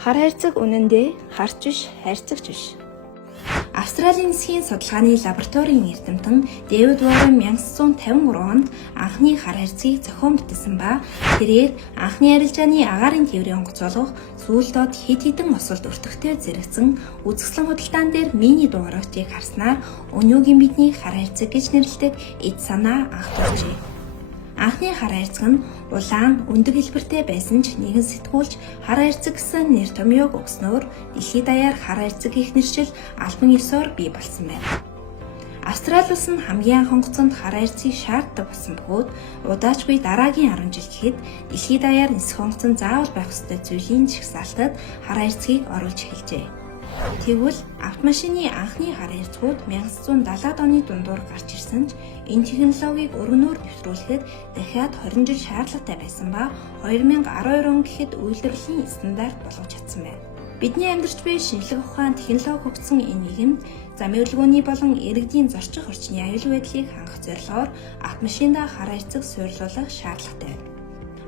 Хар хайрцаг үнэндээ харж биш, хайрцагч биш. Австралийн засгийн судалгааны лабораторийн эрдэмтэн Дэвид Уоррен 1953 онд анхны хар хайрцгийг зохион бүтээсэн ба тэрээр анхны арилжааны агаарын тээврийн онгоцоолгох сүүлдод хэд хэдэн осолд өртөгтэй зэрэгцэн үзэсгэлэн худалдаан дээр миний дугаарчийг харснаар өнөөгийн бидний хар хайрцаг гэж нэрлэдэг эд санаа анх төржээ. Анхны хар хайрцаг нь улаан, өндөр хэлбэртэй байсан ч нэгэн сэтгүүлч хар хайрцаг гэсэн нэр томьёог өгснөөр дэлхийд даяар хар хайрцаг гэх нэршил албан ёсоор бий болсон байна. Австрали улс нь хамгийн анх онгоцонд хар хайрцгийг шаарддаг болсон бөгөөд удаачгүй дараагийн 10 жил гэхэд дэлхийд даяар нисэх онгоцон заавал байх ёстой зүйлийн жагсаалтад хар хайрцгийг оруулж эхэлжээ. Тэгвэл автомашины анхны хар хайрцагууд 1970-ад оны дундуур гарч ирсэн ч энэ технологиг өргөнөөр нэвтрүүлэхэд дахиад 20 жил шаардлагатай байсан ба 2012 он гэхэд үйлдвэрлэлийн стандарт болгож чадсан байна. Бидний амьдарч буй шинжлэх ухаан технологи хөгжсөн энэ нийгэмд замын хөдөлгөөний болон иргэдийн зорчих орчны аюул байдлыг хангах зорилгоор автомашиндаа хар хайрцаг суйрлуулах шаардлагатай байна.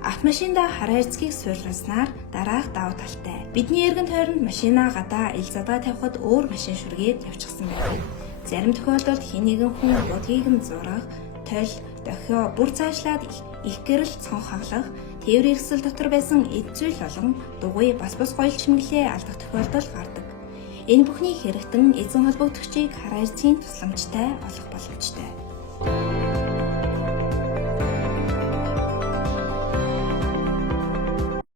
Автомашиндаа хар хайрцгийг суйрлуулснаар дараах давуу талтай. Бидний эргэн тойронд машинаа гадаа ил задаа тавихад өөр машин шүргээд явчихсан байдаг. Зарим тохиолдолд хэн нэгэн хүн будгийг нь зурах, тойл, дохио бүр цаашлаад их гэрэл цонх хаглах, тээврийн хэсэл дотор байсан эд зүйл болон дугуй бас гоёл чимэглээ алдах тохиолдол гардаг. Энэ бүхний хэрэгтэн эзэн холбогдогчийг хар хайрцгийн тусламжтай олох боломжтой.